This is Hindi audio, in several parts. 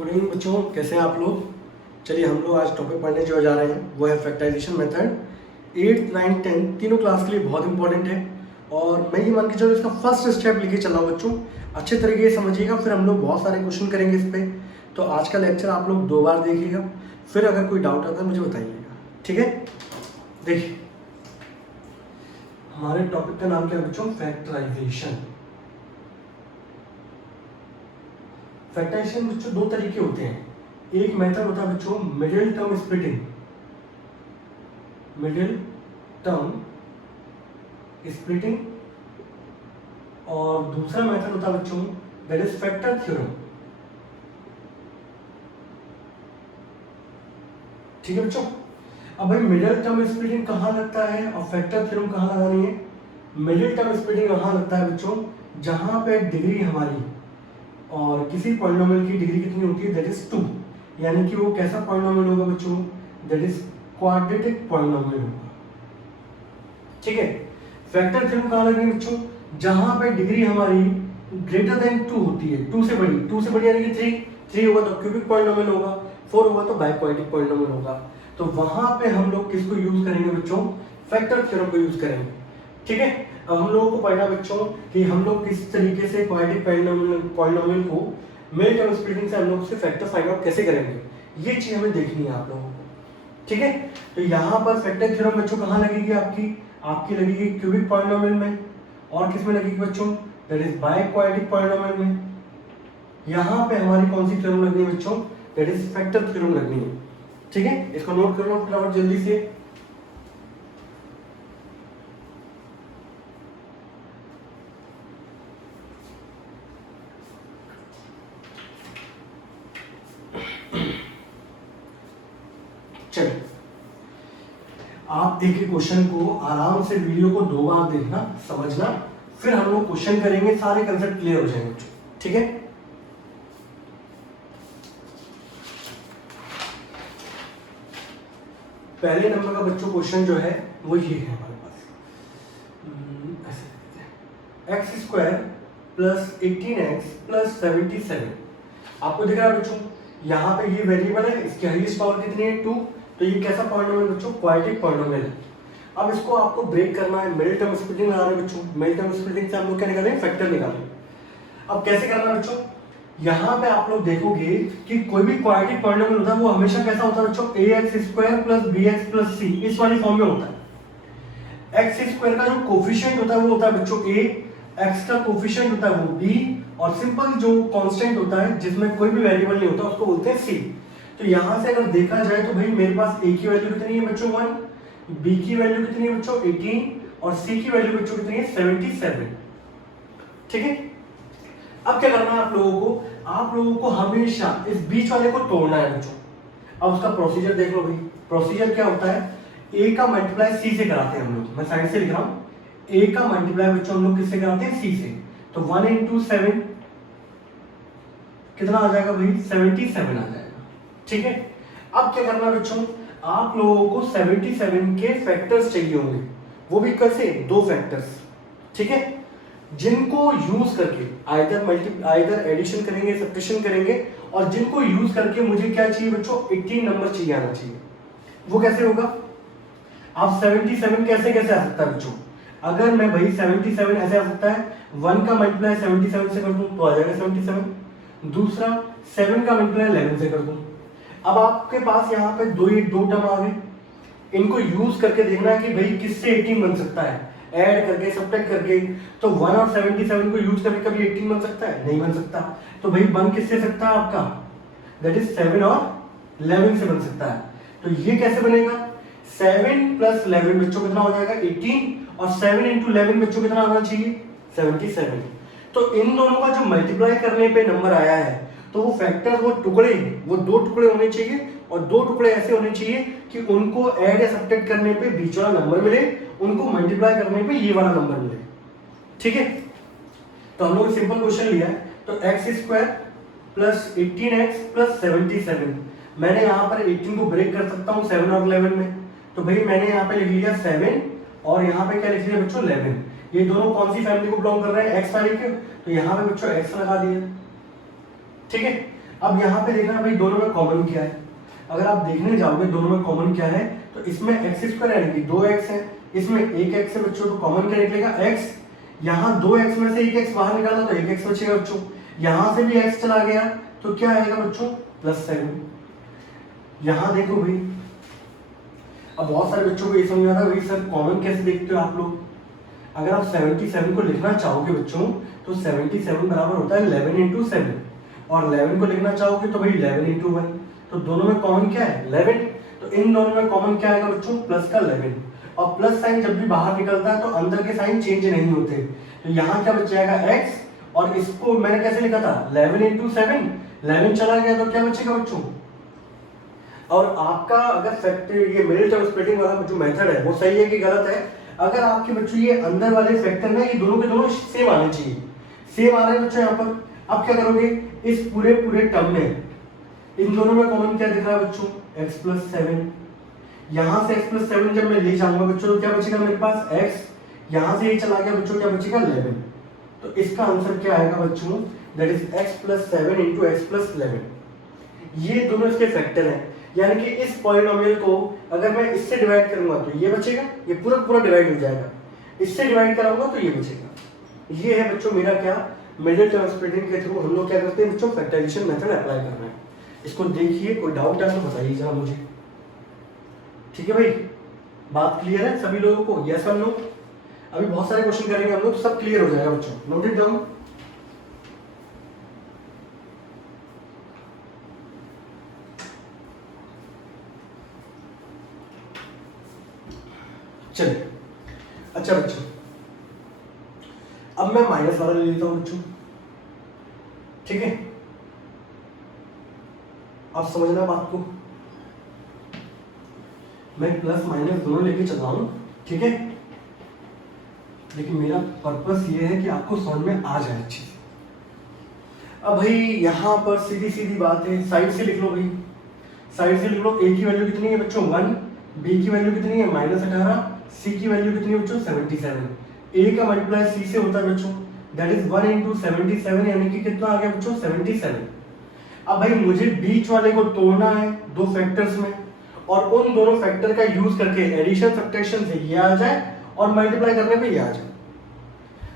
गुड इवनिंग बच्चों, कैसे हैं आप लोग। चलिए हम लोग आज टॉपिक पढ़ने जो जा रहे हैं वो है factorisation method. 8th 9th 10th तीनों क्लास के लिए बहुत इंपॉर्टेंट है और मैं ये मान के चलो इसका फर्स्ट स्टेप लेके चल रहा हूँ बच्चों। अच्छे तरीके से समझिएगा, फिर हम लोग बहुत सारे क्वेश्चन करेंगे इस पर। तो आज का लेक्चर आप लोग 2 बार देखिएगा, फिर अगर कोई डाउट आता है मुझे बताइएगा, ठीक है। देखिए हमारे टॉपिक का नाम क्या है बच्चों, फैक्टराइजेशन। फैक्टराइजेशन बच्चों 2 तरीके होते हैं। एक मेथड होता है बच्चों middle term splitting, middle term splitting, और दूसरा मेथड होता है बच्चों दैट इज फैक्टर थ्योरम। ठीक है बच्चों। अब भाई मिडिल टर्म स्प्लिटिंग कहाँ लगता है और फैक्टर थ्योरम कहाँ लगानी है। मिडिल टर्म स्प्लिटिंग वहां लगता है बच्चों जहां पे डिग्री हमारी और किसी पॉलिनोमियल की डिग्री कितनी होती है, दैट इज 2, यानी कि वो कैसा पॉलिनोमियल होगा बच्चों, दैट इज क्वाड्रेटिक पॉलिनोमियल होगा। ठीक है। फैक्टर थ्योरम कहाँ लगेगी बच्चों, जहां पे डिग्री हमारी ग्रेटर देन 2 होती है, 2 से बड़ी, 2 से बड़ी यानी कि 3 होगा तो क्यूबिक पॉलिनोमियल होगा, 4 होगा तो बाइक्वाड्रेटिक पॉलिनोमियल होगा। तो वहां पे हम लोग किसको यूज करेंगे बच्चों, फैक्टर थ्योरम को यूज करेंगे। ठीक है। अब हम लोगों को पढ़ना बच्चों कि हम लोग किस तरीके से क्वाड्रेटिक पॉलिनोमियल को मिडिल टर्म स्प्लिटिंग से हम लोग उससे फैक्टर फाइंड आउट कैसे करेंगे, ये चीज हमें देखनी है आप लोगों को। ठीक है। तो यहाँ पर फैक्टर थ्योरम बच्चों कहाँ लगेगी, आपकी लगेगी क्यूबिक पॉलिनोमियल में, और किस में लगेगी बच्चों, दैट इज बाइक्वाड्रेटिक पॉलिनोमियल में। यहाँ पे हमारी कौन सी थ्योरम लगनी है बच्चों, दैट इज फैक्टर थ्योरम लगनी है। ठीक है, इसको नोट कर लो फटाफट जल्दी से। चलिए आप एक एक क्वेश्चन को आराम से वीडियो को 2 बार देखना, समझना, फिर हम लोग क्वेश्चन करेंगे, सारे कंसेप्ट क्लियर हो जाएंगे। ठीक है। पहले नंबर का बच्चों क्वेश्चन जो है वो ये है हमारे पास, x square plus 18x plus 77। आपको दिख रहा है बच्चों यहाँ पे ये वेरिएबल है, इसकी हाईएस्ट पावर कितनी है 2, तो ये कैसा पॉलिनोमियल बच्चों, क्वाड्रेटिक पॉलिनोमियल है। अब इसको आपको ब्रेक करना है, मिडिल टर्म स्प्लिटिंग लगा रहे हैं बच्चों। मिडिल टर्म स्प्लिटिंग से हम लोग क्या निकालेंगे, फैक्टर निकालेंगे। अब कैसे करना है बच्चों, यहाँ पे आप लोग देखोगे कि कोई भी क्वाड्रेटिक पॉलिनोमियल होता है वो हमेशा कैसा होता है बच्चों, ax square plus bx plus c, इस वाली फॉर्म में होता है। एक्स स्क्वायर का जो कोफिशिएंट होता है वो होता है बच्चों a, x का कोफिशिएंट होता है वो b, और सिंपल जो कांस्टेंट होता है जिसमें कोई भी वेरिएबल नहीं होता उसको बोलते हैं c। तो यहां से अगर देखा जाए तो भाई मेरे पास a की वैल्यू कितनी है बच्चों 1, b की वैल्यू कितनी है बच्चों 18, और c की वैल्यू बच्चों कितनी है 77। ठीक है। अब क्या करना है आप लोगों को हमेशा इस बीच वाले को तोड़ना है बच्चों। अब उसका प्रोसीजर देख लो भाई। प्रोसीजर क्या होता है, a का मल्टीप्लाई c से कराते हैं हम लोग, मैं साइड से लिख रहा हूं। a का मल्टीप्लाई बच्चों हम लोग किससे कराते हैं, c से। तो 1 into 7 कितना आ जाएगा भाई, 77 आ जाएगा। ठीक है। अब क्या करना है बच्चों, आप लोगों को 77 के फैक्टर्स चाहिए होंगे, वो भी कैसे, 2 फैक्टर्स। ठीक है, जिनको यूज करके आइदर एडिशन करेंगे, सब्ट्रैक्शन करेंगे, और जिनको यूज करके मुझे क्या चाहिए बच्चों, 18 नंबर चाहिए आना चाहिए। वो कैसे होगा, आप 77 कैसे कैसे आ सकता है बच्चों, अगर मैं भाई 77 ऐसे आ सकता है, 1 का मल्टीप्लाई 77 से कर दूं तो आ जाएगा 77, दूसरा 7 का मल्टीप्लाई 11 से कर दूं। अब आपके पास यहाँ पे दो टर्म आ गए, इनको यूज करके देखना है कि भाई किससे 18 बन सकता है, ऐड करके सब्ट्रैक्ट करके। तो 1 और 77 को यूज करके कभी 18 बन सकता है, नहीं बन सकता। तो भाई बन किससे सकता है आपका, दैट इज 7 और 11 से बन सकता है। तो ये कैसे बनेगा, 7 प्लस 11 बच्चों कितना हो जाएगा 18, और 7 into 11 बच्चों कितना आना चाहिए 77। तो इन दोनों का जो मल्टीप्लाई करने पे नंबर आया है, तो वो फैक्टर, वो टुकड़े, वो 2 टुकड़े होने चाहिए, और 2 टुकड़े ऐसे होने चाहिए कि उनको ऐड या सब्ट्रैक्ट करने पे बीच वाला नंबर मिले, उनको मल्टीप्लाई करने पे ये वाला नंबर मिले। ठीक है। तो हम लोग सिंपल क्वेश्चन लिया है, तो x square plus 18x plus 77, मैंने यहाँ पर 18 को ब्रेक कर सकता हूँ 7 और 11 में। तो भाई मैंने यहाँ पे लिख लिया 7, और यहाँ पे क्या लिख लिया बच्चों 11। ये दोनों कौन सी फैमिली को बिलोंग कर रहे हैं, एक्स वाली के, तो यहाँ पे बच्चों एक्स लगा दिया। ठीक है। अब यहाँ पे देखना भाई दोनों में कॉमन क्या है। अगर आप देखने जाओगे दोनों में कॉमन क्या है, तो इसमें एक्स स्क्वायर यानी कि 2x है, इसमें एक एक्स है बच्चों, तो कॉमन क्या निकलेगा x। यहाँ 2x में से एक एक्स बाहर निकाला तो एक एक्स बचेगा बच्चों, यहाँ से भी x चला गया तो क्या आएगा बच्चों +7। यहाँ देखो भाई, अब बहुत सारे बच्चों को ये समझ आता है भाई सर कॉमन कैसे देखते हो आप लोग। अगर आप 77 को लिखना चाहोगे बच्चों तो 77 बराबर होता है 11 इंटू 7, और 11 को लिखना चाहोगे तो भाई 11 इंटू 1, तो दोनों में कॉमन क्या है 11, तो इन दोनों में कॉमन क्या आएगा बच्चों प्लस का 11, और प्लस साइन जब भी बाहर निकलता है तो अंदर के साइन चेंज नहीं होते, तो यहाँ क्या बच जाएगा x, और इसको मैंने कैसे लिखा था 11 इंटू 7, 11 चला गया तो क्या बचेगा बच्चों। और आपका अगर फैक्टर ये मिडिल टर्म स्प्लिटिंग वाला जो मेथड है वो सही है कि गलत है, अगर आपके बच्चों ये अंदर वाले फैक्टर ना ये दोनों के दोनों सेम आने चाहिए, सेम आ रहे हैं बच्चों यहाँ पर। अब क्या करोगे इस पूरे टर्म में इन दोनों में कॉमन क्या दिख रहा है बच्चों x+7, यहाँ से x+7 जब मैं ले जाऊंगा बच्चों तो क्या बचेगा मेरे पास x, यहाँ से ये चला गया बच्चों क्या बचेगा 11, तो इसका आंसर क्या आएगा बच्चों that is x+7 into x+11। ये दोनों इसके फैक्टर हैं, यानी कि इस पॉलिनोमियल को अगर मैं इससे डिवाइड करूंगा तो ये बचेगा, ये पूरा डिवाइड हो जाएगा, इससे डिवाइड कराऊंगा तो ये बचेगा। ये है बच्चों मेरा क्या मिडिल टर्म स्प्लिटिंग के थ्रू हम लोग क्या करते हैं बच्चों फैक्टराइजेशन मेथड अप्लाई करना है। इसको देखिए, कोई डाउट है तो बताइए जरा मुझे। ठीक है भाई, बात क्लियर है सभी लोगों को, यस और नो। अभी बहुत सारे क्वेश्चन करेंगे हम लोग, सब क्लियर हो जाएगा बच्चों, नोट इट डाउन। चलिए अच्छा बच्चों, अब मैं माइनस वाला ले लेता हूं बच्चों, ठीक है। आप समझना बात को, मैं प्लस माइनस दोनों लेके चल रहा हूं, ठीक है, लेकिन मेरा पर्पस ये है कि आपको समझ में आ जाए अच्छी से। अब भाई यहां पर सीधी बात है, साइड से लिख लो भाई, साइड से लिख लो। ए की वैल्यू कितनी है बच्चों 1, बी की वैल्यू कितनी है -18, सी की वैल्यू कितनी है बच्चों 77। ए का मल्टीप्लाई सी से होता है बच्चों, दैट इज 1 इंटू 77, यानी कि कितना आ गया बच्चों 77। अब भाई मुझे बीच वाले को तोड़ना है दो फैक्टर्स में, और उन दोनों फैक्टर का यूज करके एडिशन सब्ट्रैक्शन से ये आ जाए और मल्टीप्लाई करने पे ये आ जाए।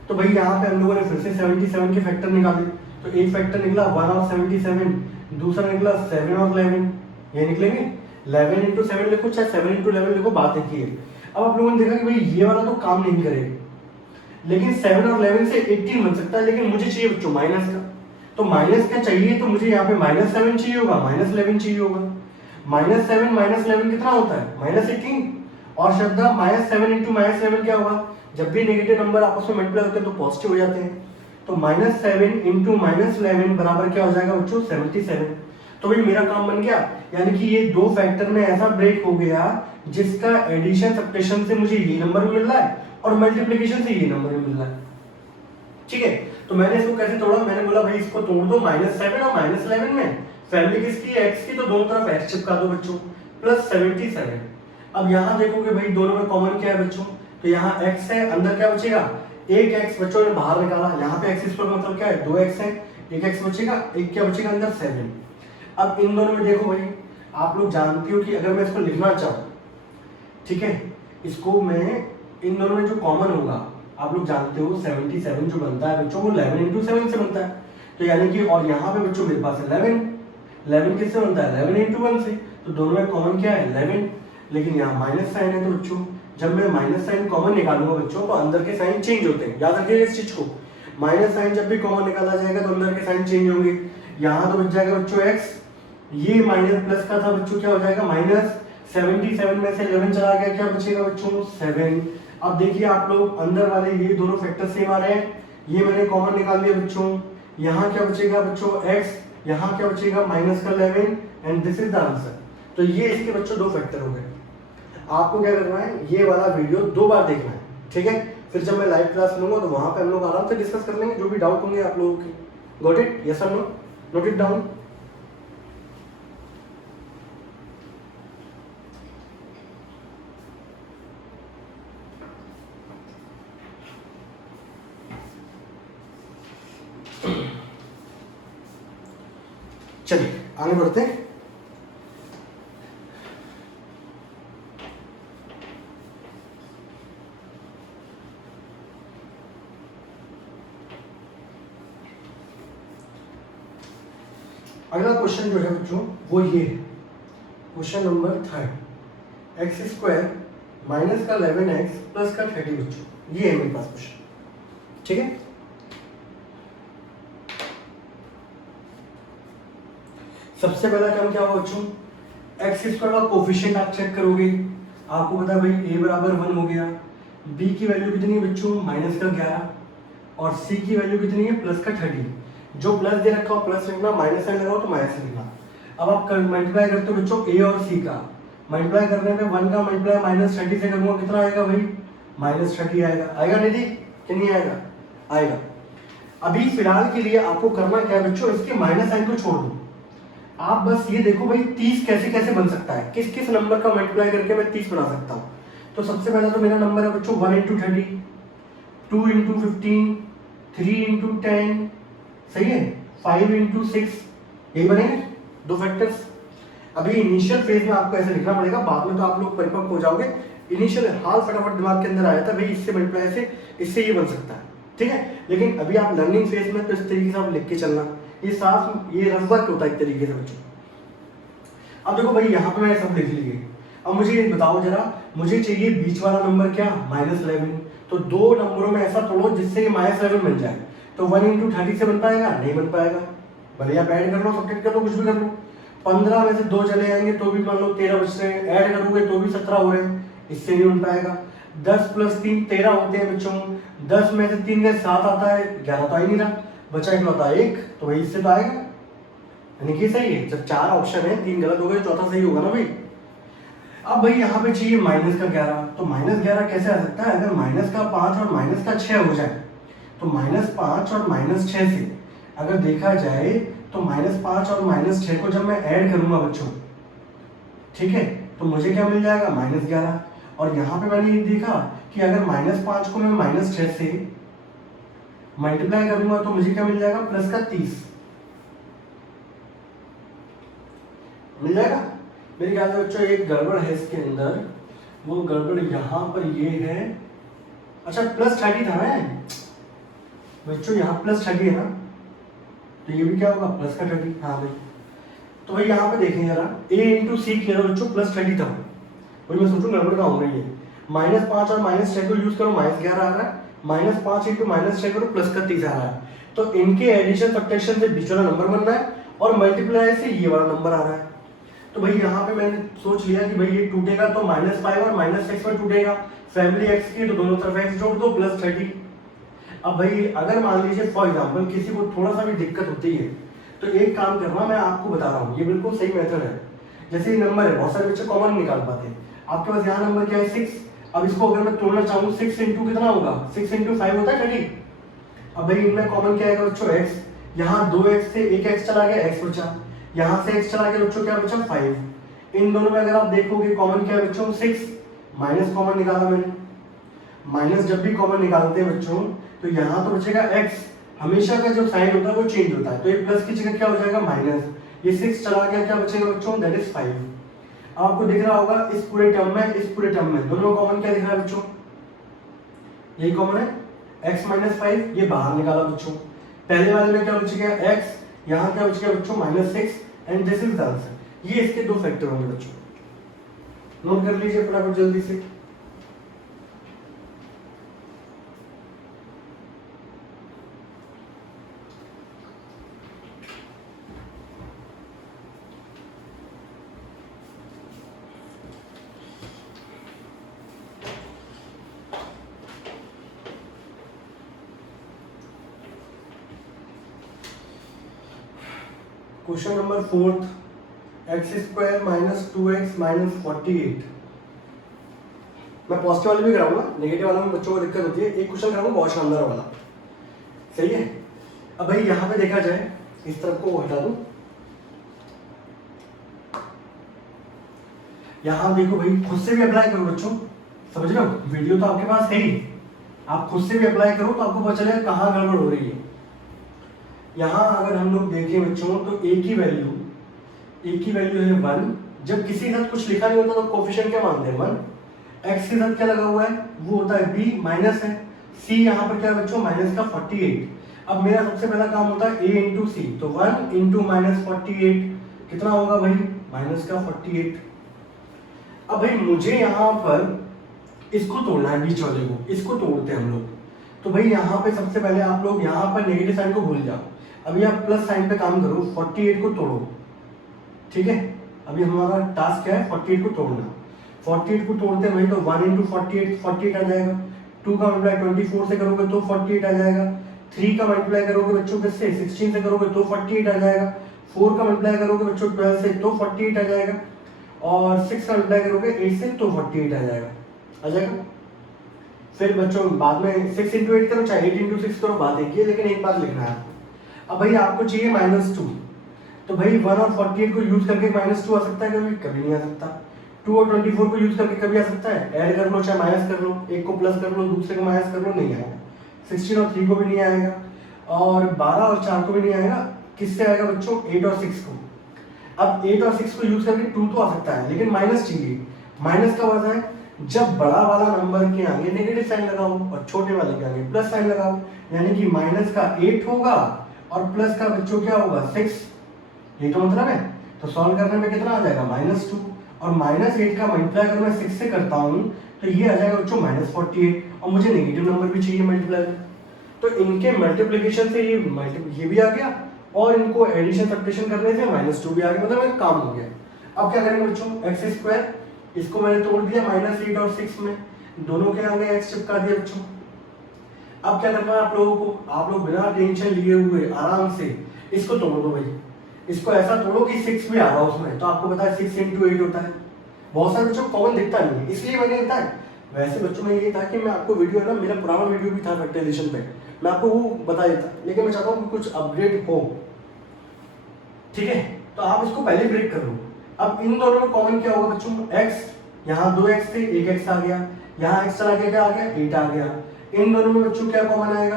तो भाई यहाँ पे हम लोगों ने फिर से 77 के फैक्टर निकाले, तो एक फैक्टर निकला 1 और 77, दूसरा निकला 7 और 11, ये निकलेंगे 11 इंटू 7 लिखो चाहे 7 इंटू 11 लिखो, बात एक ही है। अब आप लोगों ने देखा कि भाई ये वाला तो काम नहीं करेगा, लेकिन 7 और 11 से 18 बन सकता है, लेकिन मुझे चाहिए बच्चों माइनस का, तो माइनस का चाहिए तो मुझे यहाँ पे -7 चाहिए होगा, -11 चाहिए होगा। -7 -11 कितना होता है -18, और श्रद्धा -7 इंटू -11 क्या होगा, जब भी नेगेटिव नंबर आपस में मल्टीप्लाई होते हैं तो पॉजिटिव हो जाते हैं, तो -7 इंटू -11 बराबर क्या हो जाएगा बच्चों 77। तो भाई मेरा काम बन गया, यानी कि ये दो फैक्टर में ऐसा ब्रेक हो गया जिसका एडिशन सब्ट्रैक्शन से मुझे ये नंबर मिल रहा है और मल्टीप्लिकेशन से ये नंबर मिल रहा है, ठीक है। तो मैंने इसको कैसे तोड़ा, मैंने बोला भाई इसको तोड़ दो -7 और -11 में, फैमिली किसकी है x की, तो दोनों तरफ x चिपका दो बच्चों, +77। अब यहाँ देखोगे भाई दोनों में कॉमन क्या है बच्चों, तो यहाँ x है, अंदर क्या बचेगा एक x बच्चों ने बाहर निकाला, यहाँ पे x स्क्वायर मतलब क्या है 2x है, एक x बचेगा, एक क्या बचेगा अंदर 7। अब इन दोनों में देखो भाई, आप लोग जानते हो कि अगर मैं इसको लिखना चाहूँ, ठीक है, इसको मैं इन दोनों में जो कॉमन होगा आप लोग जानते हो 77 जो बनता है बच्चों वो 11 इंटू 7 से बनता है, तो यानी कि और यहाँ पे बच्चों मेरे पास 11 किससे बनता है 11 इंटू 1 से, तो दोनों में कॉमन क्या है 11, लेकिन यहाँ माइनस साइन है, तो बच्चों जब मैं माइनस साइन कॉमन निकालूंगा बच्चों तो अंदर के साइन चेंज होते हैं, याद रखिएगा इस चीज को, माइनस साइन जब भी कॉमन निकाला जाएगा तो अंदर के साइन चेंज होंगे। यहाँ तो बच जाएगा बच्चों x, ये माइनस प्लस का था बच्चों क्या हो जाएगा -77 में से 11 चला गया, क्या बचेगा बच्चों 7। अब देखिए आप लोग अंदर वाले ये दोनों फैक्टर सेम आ रहे हैं, ये मैंने कॉमन निकाल लिया बच्चों, यहाँ क्या बचेगा बच्चों x, यहाँ क्या बचेगा -11, and this is the answer. तो ये इसके बच्चों दो फैक्टर हो गए। आपको क्या करना है, ये वाला वीडियो 2 बार देखना है, ठीक है, फिर जब मैं लाइव क्लास लूंगा तो वहां पे हम लोग आराम से डिस्कस कर लेंगे जो भी डाउट होंगे आप लोगों के। गॉट इट, यस और नो, नोट इट डाउन। चलिए आगे बढ़ते हैं। अगला क्वेश्चन जो है बच्चों वो ये है, question number 3, x square minus का 11x प्लस का 30 बच्चों, ये है मेरे पास क्वेश्चन। ठीक है, सबसे पहला काम क्या होगा बच्चों, एक्स स्क्वायर का कोफिशिएंट आप चेक करोगे, आपको पता है भाई a बराबर 1 हो गया, b की वैल्यू कितनी है बच्चों माइनस का 11 और c की वैल्यू कितनी है प्लस का 30। जो प्लस दे रखा हो प्लस लिखना, माइनस साइन लगाओ तो माइनस लिखना। अब आप मल्टीप्लाई करते हो बच्चों a और c का, मल्टीप्लाई करने पे 1 का मल्टीप्लाई माइनस 30 से करूंगा, कितना आएगा भाई माइनस 30 आएगा। आएगा निधि कि नहीं आएगा? आएगा। अभी फिलहाल के लिए आपको करना क्या है बच्चों, इसके माइनस साइन को छोड़ दो, आप बस ये देखो भाई 30 कैसे कैसे बन सकता है, किस किस नंबर का मल्टीप्लाई करके मैं 30 बना सकता हूँ। तो सबसे पहला तो मेरा नंबर है बच्चों 1 × 30, 2 × 15, 3 × 10, सही है, 5 × 6, यही बनेंगे दो फैक्टर्स। अभी इनिशियल फेज में आपको ऐसे लिखना पड़ेगा, बाद में तो आप लोग परिपक्व हो जाओगे। इनिशियल हाल फटाफट दिमाग के अंदर आया था भाई इससे मल्टीप्लाई से इससे ये बन सकता है, ठीक है। लेकिन अभी आप लर्निंग फेज में तो इस तरीके से आप लिख के चलना, ये साफ ये रफ वर्क होता है एक तरीके से बच्चों। अब देखो भाई यहाँ पे मैंने सब लिख लिए, अब मुझे ये बताओ जरा, मुझे चाहिए बीच वाला नंबर क्या -11, तो दो नंबरों में ऐसा तोड़ो जिससे ये -11 बन जाए। तो 1 × 30 से बन पाएगा? नहीं बन पाएगा। भले आप ऐड कर लो, सब्ट्रैक्ट कर लो, कुछ भी कर लो। 15 में से 2 चले जाएंगे तो भी मान लो 13 बच रहे हैं, ऐड करोगे तो भी 17 हो रहे हैं, इससे नहीं बन पाएगा। 10 + 3 13 होते हैं बच्चों, 10 में से 3 में 7 आता है, 11 तो आ ही नहीं रहा, बचा इकलौता 1, तो वही इससे तो आएगा, यानी कि सही है। जब 4 ऑप्शन है 3 गलत हो गए, चौथा सही होगा ना भाई। अब भाई यहाँ पे चाहिए -11, तो -11 कैसे आ सकता है? अगर -5 और -6 हो जाए तो -5 और -6 से अगर देखा जाए तो -5 और -6 को जब मैं ऐड करूंगा बच्चों, ठीक है, तो मुझे क्या मिल जाएगा -11। और यहाँ पे मैंने ये देखा कि अगर -5 को मैं -6 से मल्टीप्लाई करूंगा तो मुझे क्या मिल जाएगा +30 मिल जाएगा। मेरे ख्याल से बच्चों एक गड़बड़ है इसके अंदर, वो गड़बड़ यहाँ पर ये है, अच्छा +30 था ना बच्चों, यहाँ +30 है ना, तो ये भी क्या होगा +30। हाँ भाई, तो भाई यहाँ पे देखें जरा, a × c किया था बच्चों +30 था, वही मैं सोचूं गड़बड़ का हो रही है। -5 और -6 को यूज करो, -11 आ रहा है, -5 × -6 करो +30 आ रहा है। तो इनके एडिशन सब्ट्रैक्शन से बीच वाला नंबर बनना है और मल्टीप्लाई से ये वाला नंबर आ रहा है। तो भाई यहाँ पे मैंने सोच लिया कि भाई ये टूटेगा तो -5 और -6 में टूटेगा, फैमिली x की, तो दोनों तरफ x जोड़ दो +30। अब भाई अगर मान लीजिए फॉर एग्जांपल किसी को थोड़ा सा भी दिक्कत होती है तो एक काम करना, मैं आपको बता रहा हूँ, ये बिल्कुल सही मेथड है। जैसे ये नंबर है, बहुत सारे बच्चे कॉमन निकाल पाते हैं, आपके पास यहाँ नंबर क्या है 6, अब इसको अगर मैं तोड़ना चाहूँ 6 × कितना होगा, 6 × 5 होता है 30। अब भाई इनमें कॉमन क्या आएगा बच्चों x, यहाँ 2x से 1x चला गया, x बचा, यहाँ से x चला गया बच्चों, क्या बचा 5। इन दोनों में अगर आप देखोगे कॉमन क्या है बच्चों 6, माइनस कॉमन निकाला मैंने, माइनस जब भी कॉमन निकालते हैं बच्चों तो यहाँ तो बचेगा x, हमेशा का जो साइन होता है वो चेंज होता है, तो ये प्लस की जगह क्या हो जाएगा माइनस, ये 6 चला गया, क्या बचेगा बच्चों दैट इज 5। आपको दिख रहा होगा इस पूरे टर्म में, इस पूरे टर्म में दोनों कॉमन क्या दिख रहा है बच्चों, यही कॉमन है x - 5, ये बाहर निकाला बच्चों। पहले वाले में क्या बच गया x, यहाँ क्या बच गया बच्चों -6 and this is the answer. ये इसके दो फैक्टर होंगे बच्चों, नोट कर लीजिए फटाफट जल्दी से। Question number 4, x² - 2x - 48। मैं पॉजिटिव वाले भी कराऊंगा, नेगेटिव वाला में बच्चों को दिक्कत होती है। एक क्वेश्चन कराऊंगा बहुत शानदार वाला, सही है। अब भाई यहाँ पे देखा जाए, इस तरफ को हटा दूं, यहाँ देखो भाई, खुद से भी अप्लाई करो बच्चों, समझ रहे हो, वीडियो तो आपके पास है ही, आप खुद से भी अप्लाई करो तो आपको पता चलेगा कहाँ गड़बड़ हो रही है। यहाँ अगर हम लोग देखें बच्चों तो a की वैल्यू है 1। जब किसी के साथ कुछ लिखा नहीं होता तो कोफिशिएंट क्या मानते हैं 1। x के साथ क्या लगा हुआ है वो होता है b, माइनस है। c यहाँ पर क्या है बच्चों माइनस का 48। अब मेरा सबसे पहला काम होता है a इंटू सी, तो 1 इंटू माइनस 48 कितना होगा भाई माइनस का 48। अब भाई मुझे यहाँ पर इसको तोड़ना है, बीच वाले को, इसको तोड़ते हैं हम लोग। तो भाई यहाँ पे सबसे पहले आप लोग यहाँ पर नेगेटिव साइन को भूल जाओ, अभी आप प्लस साइन पे काम करो, 48 को तोड़ो, ठीक है। अभी हमारा टास्क क्या है 48 को तोड़ना। 48 को तोड़ते हैं भाई तो 1 इंटू 48 आ जाएगा। 2 का मल्टीप्लाई 24 से करोगे तो 48 आ जाएगा। 3 का मल्टीप्लाई करोगे बच्चों किससे 16 से करोगे तो 48 आ जाएगा। 4 का मल्टीप्लाई करोगे बच्चों 12 से तो 48 आ जाएगा। और 6 का मल्टीप्लाई करोगे 8 से तो 48 आ जाएगा। फिर बच्चों बाद में 6 इंटू 8 करो चाहे 8 इंटू 6 करो, बात एक ही है, लेकिन एक बात लिखना है आपको। अब भाई आपको चाहिए -2, तो भाई 1 और 48 को यूज करके -2 आ सकता है कभी नहीं आ सकता। 2 और 24 को यूज करके कभी आ सकता है, ऐड कर लो चाहे माइनस कर लो, एक को प्लस कर लो दूसरे को माइनस कर लो, नहीं आएगा। 16 और 3 को भी नहीं आएगा, और 12 और 4 को भी नहीं आएगा। किससे आएगा बच्चों 8 और 6 को। अब 8 और 6 को यूज करके 2 तो आ सकता है, लेकिन माइनस चाहिए। माइनस का वजह है जब बड़ा वाला नंबर के आगे नेगेटिव साइन लगाओ और छोटे वाले के आगे प्लस साइन लगाओ, यानी कि माइनस का 8 होगा और प्लस का बच्चों क्या होगा 6, ये तो मतलब है। तो सॉल्व करने में कितना आ जाएगा -2, और -8 का मल्टीप्लाई अगर मैं 6 से करता हूँ तो ये आ जाएगा बच्चों -48, और मुझे नेगेटिव नंबर भी चाहिए मल्टीप्लाई। तो इनके मल्टीप्लिकेशन से ये भी आ गया, और इनको एडिशन सब्ट्रैक्शन करने से -2 भी आ गया, मतलब एक काम हो गया। अब क्या करेंगे बच्चों x², इसको मैंने तोड़ दिया -8 और 6 में, दोनों के आगे x चिपका दिया बच्चों। अब क्या करना है आप लोगों को, आप लोग बिना टेंशन लिए हुए आराम से इसको तोड़ दो भाई। इसको ऐसा तोड़ो कि 6 भी आ रहा हो उसमें, तो आपको पता है 6 इंटू 8 होता है। बहुत सारे बच्चों को कॉमन दिखता नहीं है, इसलिए मैंने होता है। वैसे बच्चों में ये था कि मैं आपको वीडियो है ना, मेरा पुराना वीडियो भी था फैक्टराइजेशन पे, मैं आपको वो बता देता, लेकिन मैं चाहता हूँ कि कुछ अपग्रेड हो, ठीक है। तो आप इसको पहले ब्रेक कर लो। अब इन दोनों में कॉमन क्या होगा बच्चों, x, यहाँ 2x थे 1x आ गया, यहाँ x चला के क्या आ गया 8 आ गया। इन दोनों में बच्चों क्या कॉमन आएगा,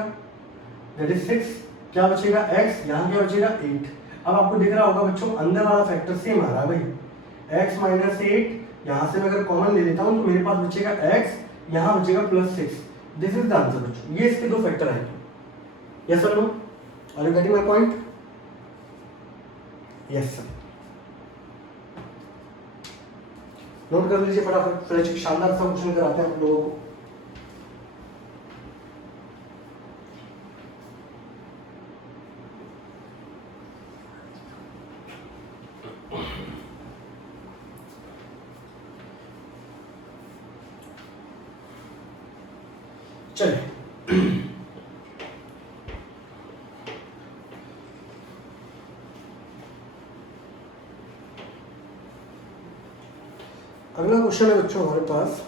दैट इज 6, क्या बचेगा x, यहाँ क्या बचेगा 8। अब आपको दिख रहा होगा बच्चों अंदर वाला फैक्टर सेम आ रहा है भाई, x -8, यहाँ से मैं अगर कॉमन ले लेता हूँ तो मेरे पास बचेगा x, यहाँ बचेगा +6। दिस इज द आंसर बच्चों, ये इसके दो फैक्टर आएंगे। Yes sir no, are you getting my point? Yes sir, note कर लीजिए फटाफट, फिर एक शानदार सा क्वेश्चन कराते हैं आप लोगों को। चलिए अगला क्वेश्चन है बच्चों हमारे पास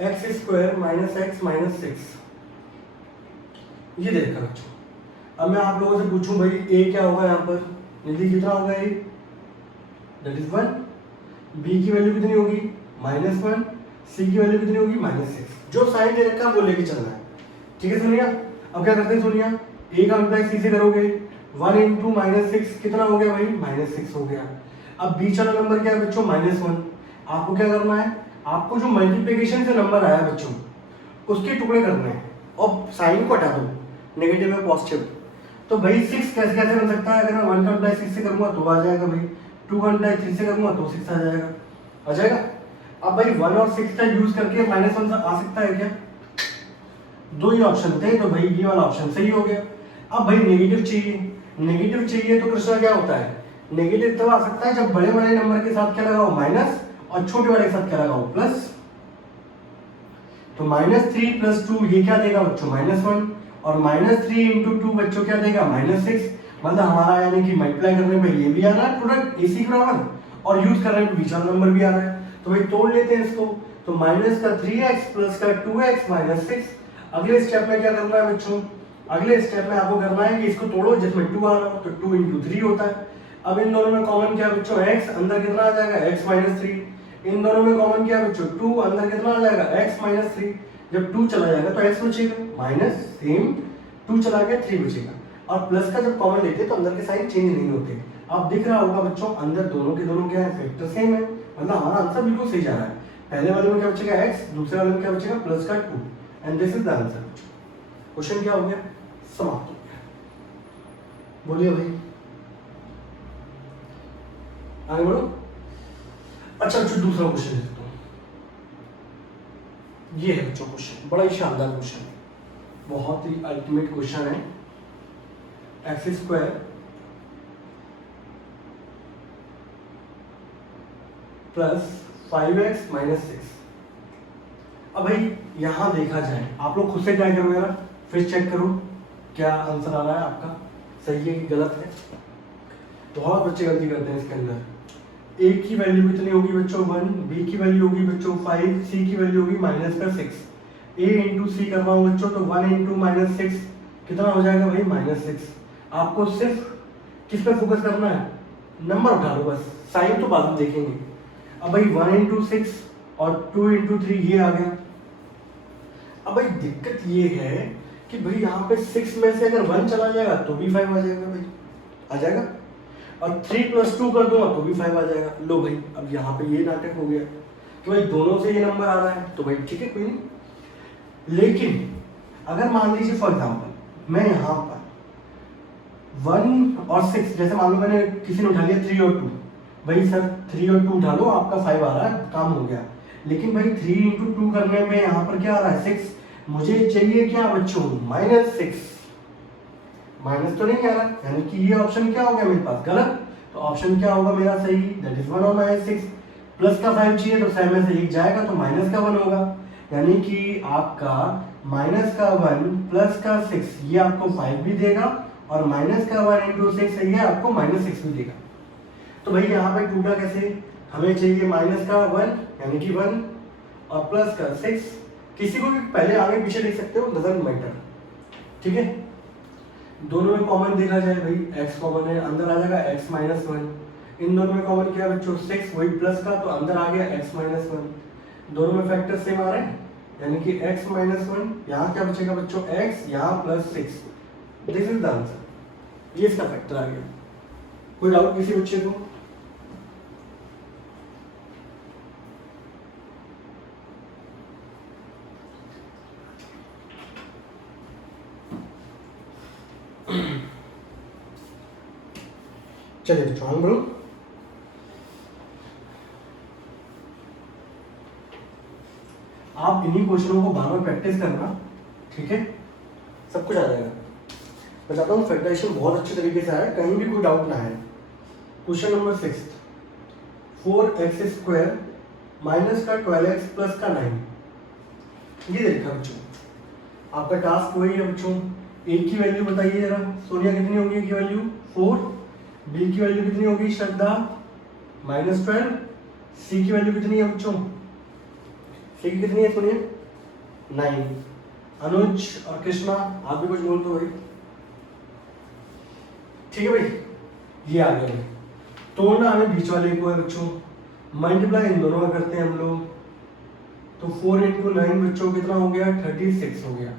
x² - x - 6, ये देखा बच्चों। अब मैं आप लोगों से पूछूं भाई a क्या होगा, यहाँ पर निधि कितना होगा a, दैट इज 1, b की वैल्यू कितनी होगी -1, c की वैल्यू कितनी होगी -6। जो साइन दे रखा है वो लेके चलना है, ठीक है सोनिया। अब क्या करते हैं सोनिया, a का मल्टीप्लाई c से करोगे, 1 इंटू -6 कितना हो गया भाई -6 हो गया। अब बीच वाला नंबर क्या है बच्चों -1, आपको क्या करना है, आपको जो मल्टीप्लिकेशन से नंबर आया बच्चों उसके टुकड़े करने हैं, और साइन को हटा दो, नेगेटिव है पॉजिटिव। तो भाई 6 कैसे कैसे बन सकता है, अगर मैं 1 का मल्टीप्लाई 6 से करूंगा तो आ जाएगा भाई, 2 का मल्टीप्लाई 3 से करूंगा तो 6 आ जाएगा। अब भाई 1 और 6 का यूज करके -1 आ सकता है क्या, दो ही ऑप्शन थे, तो भाई ये वाला ऑप्शन सही हो गया। अब भाई नेगेटिव चाहिए तो कृष्णा क्या होता है, नेगेटिव तब आ सकता है जब बड़े बड़े नंबर के साथ क्या लगाओ माइनस, और छोटे वाले के साथ क्या लगाओ प्लस। तो -3 + 2 ये क्या देगा बच्चों -1, और -3 × 2 बच्चों क्या देगा -6। मतलब हमारा यानी कि मल्टीप्लाई करने पे ये भी आ रहा है प्रोडक्ट AC के बराबर, और यूज करने पे बीच वाला नंबर भी आ रहा है। तो भाई तोड़ लेते हैं इसको, तो -3x + 2x - 6। अगले स्टेप में क्या करना है बच्चों, अगले स्टेप में आपको करना है कि इसको तोड़ो जिसमें 2 आ रहा हो, तो 2 × 3 होता है। अब इन दोनों में कॉमन क्या बच्चों x, अंदर कितना आ जाएगा x - 3। इन दोनों में कॉमन क्या बच्चों 2, अंदर कितना आ जाएगा x - 3। जब 2 चला जाएगा तो x बचेगा माइनस सेम 2 चला गया 3 बचेगा। और प्लस का जब कॉमन लेते हैं तो अंदर के साइन चेंज नहीं होते। अब दिख रहा होगा बच्चों अंदर दोनों के दोनों क्या है, फैक्टर सेम है, मतलब हमारा आंसर बिल्कुल सही जा रहा है। पहले वाले में क्या बचेगा x, दूसरे वाले में क्या बचेगा प्लस का 2, and this is the answer. Question क्या हो गया, समाप्त हो गया। बोलिए भाई, आगे बढ़ो। अच्छा बच्चों दूसरा क्वेश्चन देखता हूँ। ये है बच्चों क्वेश्चन, बड़ा ही शानदार क्वेश्चन है, बहुत ही अल्टीमेट क्वेश्चन है। X square plus 5x minus 6। अब भाई यहां देखा जाए, आप लोग खुद से ट्राई करो यार, फिर चेक करो क्या आंसर आ रहा है आपका, सही है कि गलत है। बहुत बच्चे गलती करते हैं इसके अंदर। a की वैल्यू कितनी होगी बच्चों 1, b की वैल्यू होगी बच्चों 5, c की वैल्यू होगी माइनस का 6। a इंटू सी कर रहा हूँ बच्चों, तो 1 इंटू माइनस 6 कितना हो जाएगा भाई माइनस 6। आपको सिर्फ किस पे फोकस करना है, नंबर उठा लो बस, साइन तो बाद में देखेंगे। अब भाई 1 इंटू 6 और 2 इंटू 3 ये आ गया। अब भाई दिक्कत ये है कि भाई यहाँ पे 6 में से अगर 1 चला जाएगा तो भी 5 आ जाएगा भाई, आ जाएगा, और 3 प्लस 2 कर दूंगा तो भी 5 आ जाएगा। लो भाई अब यहाँ पे ये नाटक हो गया कि भाई दोनों से ये नंबर आ रहा है, तो भाई ठीक है कोई नहीं। लेकिन अगर मान लीजिए फॉर एग्जाम्पल मैं यहाँ पर 1 और 6, जैसे मान लो मैंने किसी ने उठा लिया 3 और 2, भाई सर 3 और 2 उठा लो आपका 5 आ रहा है, काम हो गया। लेकिन भाई 3 इंटू 2 करने में यहाँ पर क्या आ रहा है 6, मुझे चाहिए क्या बच्चों माइनस 6, माइनस तो नहीं आ रहा, यानी कि ये ऑप्शन क्या हो गया मेरे पास गलत। तो ऑप्शन क्या होगा मेरा सही, दैट इज 1 और माइनस 6। प्लस का 5 चाहिए तो 7 में से 1 जाएगा तो माइनस का 1 होगा, यानी कि आपका माइनस का 1 प्लस का 6 ये आपको 5 भी देगा, और माइनस का 1 इंटू 6 ये आपको माइनस 6 भी देगा। तो भाई यहाँ पे टूटा कैसे, हमें चाहिए माइनस का 1 यानी कि 1 और प्लस का 6, किसी को भी पहले आगे पीछे लिख सकते हो, डजंट मैटर, ठीक है। दोनों में कॉमन देखा जाए भाई x कॉमन है, अंदर आ जाएगा x माइनस 1। इन दोनों में कॉमन क्या है बच्चों 6, वही प्लस का, तो अंदर आ गया x माइनस 1। दोनों में फैक्टर सेम आ रहे हैं, यानी कि x माइनस 1, यहाँ क्या बचेगा बच्चों x, यहाँ plus 6, this is the answer. ये इसका फैक्टर आ गया। कोई डाउट किसी बच्चे को? चलिए बच्चों हम बोलो, आप इन्हीं क्वेश्चनों को बार बार प्रैक्टिस करना, ठीक है, सब कुछ आ जाएगा। मैं चाहता हूँ फैक्टराइजेशन बहुत अच्छे तरीके से आए, कहीं भी कोई डाउट ना है। Question number 6, 4x square minus का 12x प्लस का 9, ये देखा बच्चों, आपका टास्क वही है बच्चों। a की वैल्यू बताइए जरा, सोनिया कितनी होगी a की वैल्यू 4, b की वैल्यू कितनी होगी श्रद्धा -12, c की वैल्यू कितनी है बच्चों, c की कितनी है सोनिया 9। अनुज और कृष्णा आप भी कुछ बोल दो भाई, ठीक है भाई। ये आ गया, तोड़ना हमें बीच वाले को है बच्चों, मल्टीप्लाई इन दोनों में करते हैं हम लोग, तो 4 इंटू 9 बच्चों कितना हो गया 36 हो गया।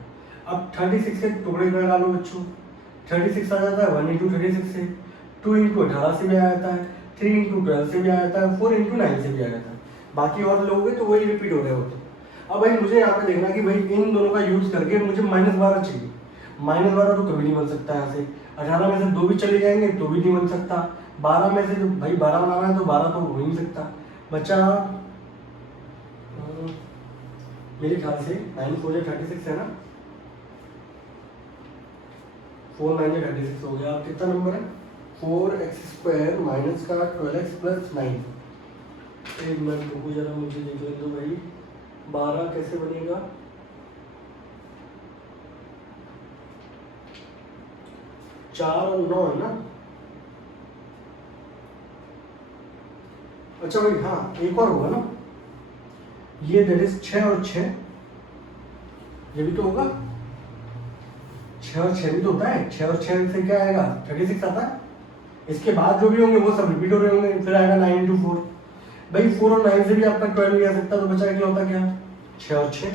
अब 36 के टुकड़े कर डालो बच्चों, 36 आ जाता है 1 इंटू 36 से, 2 इंटू 18 से भी आ जाता है, 3 इंटू 12 से भी आ जाता है, 4 इंटू 9 से भी आ जाता है। बाकी और लोग हैं तो वही रिपीट हो रहे होते हैं। अब भाई मुझे यहाँ पे देखना कि भाई इन दोनों का यूज करके मुझे -12 चाहिए। -12 तो कभी नहीं बन सकता यहाँ से, 18 में से 2 भी चले जाएंगे तो भी नहीं बन सकता, 12 में से तो भाई 12 बनाना है तो 12 तो हो ही नहीं सकता। बच्चा मेरे ख्याल से 9 4 36 है ना, 4 9 36 हो गया। कितना नंबर है 4x स्क्वायर माइनस का 12x प्लस 9। एक मिनट रुको जरा, मुझे देख लेने दो भाई, 12 कैसे बनेगा, चार और 9 है ना। अच्छा भाई हाँ एक और होगा ना, ये दैट इज 6 और 6, ये भी तो होगा, 6 और 6 भी तो होता है, 6 और 6 से क्या आएगा 36 आता है। इसके बाद जो भी होंगे वो सब रिपीट हो रहे होंगे, फिर आएगा 9 इंटू 4। भाई 4 और 9 से भी आपका 12 नहीं आ सकता, तो बचा इकलौता क्या 6 और 6।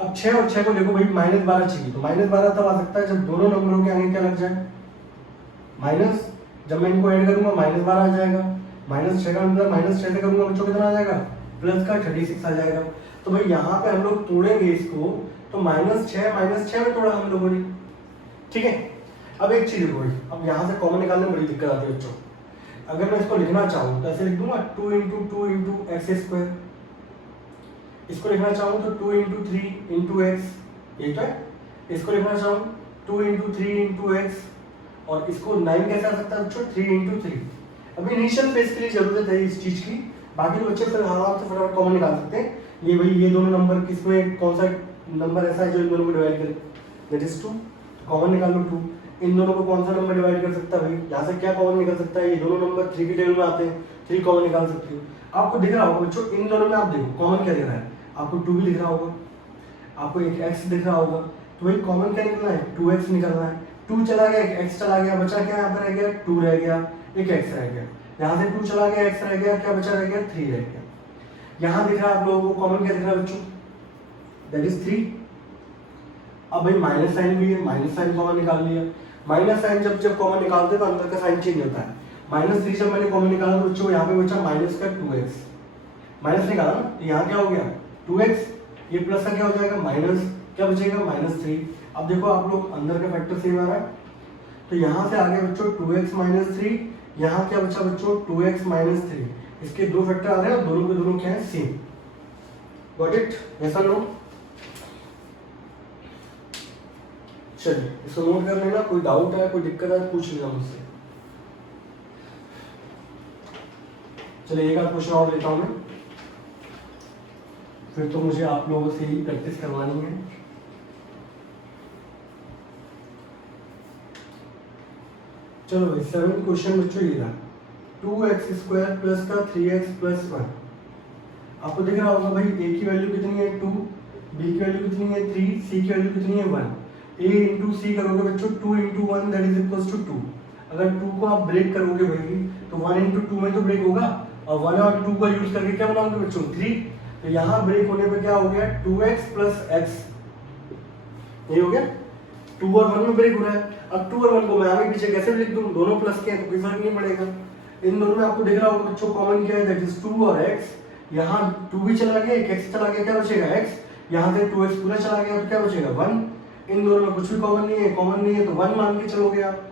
अब 6 और 6 को देखो भाई -12 चाहिए, तो -12 तब आ सकता है जब दोनों नंबरों के आगे क्या लग जाए माइनस। जब मैं इनको ऐड करूंगा -12 आ जाएगा, -6 का मतलब -6 से करूंगा बच्चों कितना आ जाएगा प्लस का 36 आ जाएगा। तो भाई यहाँ पे हम लोग तोड़ेंगे इसको, तो -6 में तोड़ा हम लोगों ने, ठीक है। अब एक चीज देखो भाई, अब यहाँ से कॉमन निकालने में बड़ी दिक्कत आती है बच्चों। अगर मैं इसको लिखना चाहूँ तो ऐसे लिख दूंगा 2 × 2 × x²। इसको लिखना चाहूँ तो 2 × 3 × x, ये तो है। इसको लिखना चाहूँ 2 × 3 × x, और इसको 9 कैसे आ सकता है बच्चों 3 × 3। अभी इनिशियल फेज के लिए जरूरत है इस चीज की, बाकी तो बच्चे फिर आराम से फटाफट कॉमन निकाल सकते हैं। ये भाई ये दोनों नंबर किसमें कौन सा नंबर ऐसा है जो इन दोनों को डिवाइड करे, दैट इज 2, कॉमन निकाल लो 2। इन दोनों को कौन सा नंबर डिवाइड कर सकता है भाई, यहाँ से क्या कॉमन निकल सकता है, ये दोनों नंबर 3 की टेबल में आते हैं, 3 कॉमन निकाल सकते हो। आपको दिख रहा होगा बच्चों इन दोनों में, आप देखो कॉमन क्या दिख रहा है आपको, 2 भी दिख रहा होगा, आपको एक x दिख रहा होगा, तो भाई कॉमन क्या निकलना है 2x निकलना है। 2 चला गया, एक x चला गया, बचा क्या यहाँ पे रह गया 2 रह गया, एक x रह गया। यहाँ से 2 चला गया, x रह गया, क्या बचा रह गया 3 रह गया। यहाँ दिख रहा है आप लोगों को कॉमन क्या दिख रहा है बच्चों, दैट इज 3। अब भाई माइनस साइन भी है, माइनस साइन कॉमन निकाल लिया। माइनस साइन जब कॉमन निकालते हैं तो अंदर का साइन चेंज होता है। -3 जब मैंने कॉमन निकाला तो बच्चों यहाँ पे बचा माइनस का 2x, माइनस निकाला ना, तो यहाँ क्या हो गया 2x, ये प्लस का क्या हो जाएगा माइनस, क्या बचेगा -3। अब देखो आप लोग अंदर का फैक्टर सेम आ रहा है, तो यहाँ से आगे बच्चों 2x - 3, यहाँ क्या बचा बच्चों 2x - 3। इसके दो फैक्टर आ रहे हैं, दोनों के दोनों क्या है सेम। गॉट इट, ऐसा लो। चलिए इसको नोट कर लेना, कोई डाउट है कोई दिक्कत है पूछ लेना मुझसे। चलिए एक आध क्वेश्चन और लेता हूं मैं, फिर तो मुझे आप लोगों से ही प्रैक्टिस करवानी है। चलो भाई 7 क्वेश्चन बच्चों ये रहा, 2x² प्लस का 3x + 1। आपको दिख रहा होगा भाई a की वैल्यू कितनी है 2, b की वैल्यू कितनी है 3, c की वैल्यू कितनी है 1। a × c करोगे बच्चों 2 × 1 दैट इज = 2। अगर 2 को आप ब्रेक करोगे भाई तो 1 × 2 में तो ब्रेक होगा, और 1 और 2 का यूज करके क्या बनाओगे बच्चों 3। तो यहाँ ब्रेक होने पे क्या हो गया 2x + x, ये हो गया 2 और 1 में ब्रेक हो रहा है। अब 2 और 1 को मैं आगे पीछे कैसे भी लिख दूं, दोनों प्लस के हैं तो कोई फर्क नहीं पड़ेगा। इन दोनों में आपको दिख रहा होगा बच्चों कॉमन क्या है दैट इज 2 और x। यहाँ 2 भी चला गया, एक x चला गया, क्या बचेगा x। यहाँ से 2x पूरा चला गया तो क्या बचेगा 1। इन दोनों में कुछ भी कॉमन नहीं है तो 1 मान के चलोगे आप।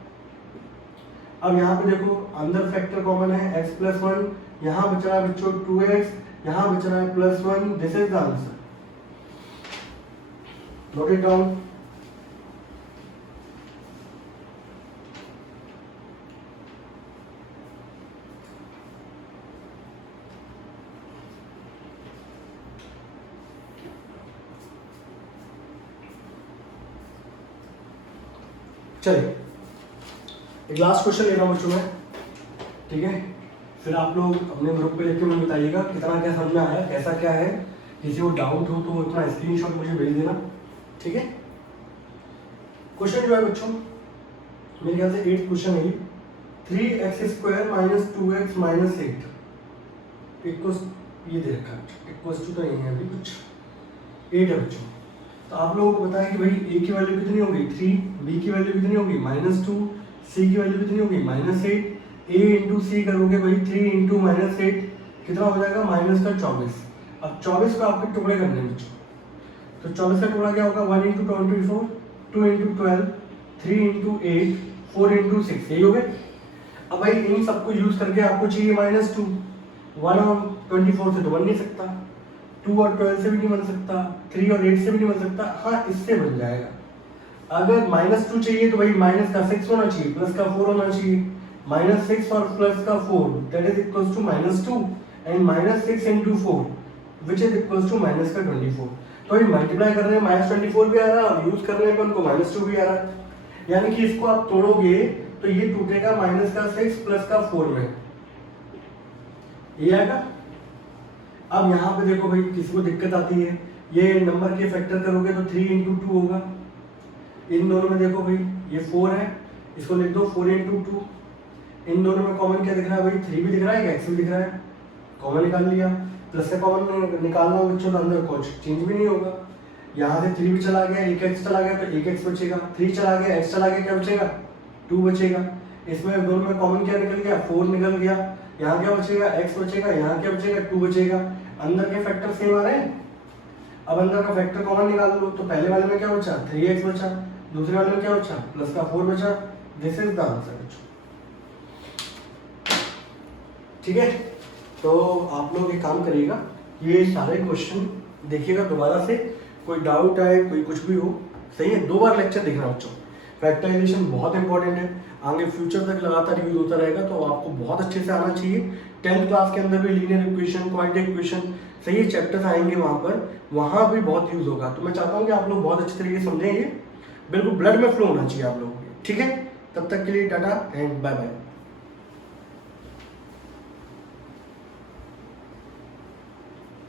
अब यहाँ पे देखो अंदर फैक्टर कॉमन है x + 1, यहाँ बच रहा है बच्चों 2x, यहाँ बच रहा है +1। This is the answer, note it down. चलिए एक लास्ट क्वेश्चन ले रहा हूँ बच्चों में, ठीक है। फिर आप लोग अपने ग्रुप पे लिख के मुझे बताइएगा कितना क्या समझ में आया, कैसा क्या है। किसी को डाउट हो तो इतना स्क्रीनशॉट मुझे भेज देना, ठीक है। क्वेश्चन जो है बच्चों मेरे ख्याल से 8 क्वेश्चन है ये। 3x² - 2x - 8 इक्वल्स, ये दे रखा है इक्वल्स टू तो नहीं है अभी कुछ 8 है बच्चों। तो आप लोगों को बताया कि भाई a की वैल्यू कितनी होगी 3, b की वैल्यू कितनी होगी -2, c की वैल्यू कितनी होगी -8। a × c करोगे भाई 3 × -8 कितना हो जाएगा -24। अब 24 को आपके टुकड़े करने हैं बच्चों, तो 24 का टुकड़ा क्या होगा 1 × 24, 2 × 12, 3 × 8, 4 × 6, यही हो गए। अब भाई इन सबको यूज करके आपको चाहिए -2। 1 और 24 से तो बन नहीं सकता, 2 और 12 से भी नहीं बन सकता, 3 और 8 से भी नहीं बन सकता। हाँ इससे बन जाएगा। अगर -2 चाहिए तो भाई माइनस का 6 होना चाहिए, प्लस का 4 होना चाहिए। -6 और प्लस का 4 that is equals to -2 and -6 × 4 which is equals to -24। तो ये मल्टीप्लाई कर रहे हैं -24 भी आ रहा है और यूज कर रहे हैं उनको -2 भी आ रहा है। यानी कि इसको आप तोड़ोगे तो ये टूटेगा -6 प्लस का 4 में, ये आएगा। अब यहाँ पे देखो भाई किसी को दिक्कत आती है, ये नंबर के फैक्टर करोगे तो 3 × 2 होगा। इन दोनों में देखो भाई ये 4 है, इसको लिख दो 4 × 2। इन दोनों में कॉमन क्या दिख रहा है भाई 3 भी दिख रहा है, x भी दिख रहा है, कॉमन निकाल लिया। प्लस से कॉमन निकालना बच्चों तो अंदर कुछ चेंज भी नहीं होगा। यहाँ से 3 भी चला गया, एक एक्स चला गया तो एक एक्स बचेगा, 3 चला गया, एक्स चला गया, क्या बचेगा 2 बचेगा। इसमें दोनों में कॉमन क्या निकल गया 4 निकल गया। यहाँ क्या बचेगा एक्स बचेगा, यहाँ क्या बचेगा 2 बचेगा। अंदर के फैक्टर सेम आ रहे हैं। अब अंदर का फैक्टर कॉमन निकाल लो तो पहले वाले में क्या बचा 3x बचा, दूसरे वाले में क्या बचा प्लस का 4 बचा। This is the answer. ठीक है, तो आप लोग एक काम करिएगा, ये सारे क्वेश्चन देखिएगा दोबारा से, कोई डाउट आए कोई कुछ भी हो, सही है 2 बार लेक्चर देखना बच्चों। फैक्टराइजेशन बहुत इंपॉर्टेंट है, आगे फ्यूचर तक लगातार यूज होता रहेगा, तो आपको बहुत अच्छे से आना चाहिए। 10th क्लास के अंदर भी लीनियर इक्वेशन, क्वाड्रेटिक इक्वेशन, सही है चैप्टर्स आएंगे वहाँ भी बहुत यूज होगा। तो मैं चाहता हूँ कि आप लोग बहुत अच्छे तरीके से समझेंगे, बिल्कुल ब्लड में फ्लो होना चाहिए आप लोगों को। ठीक है, तब तक के लिए टाटा एंड बाय बाय।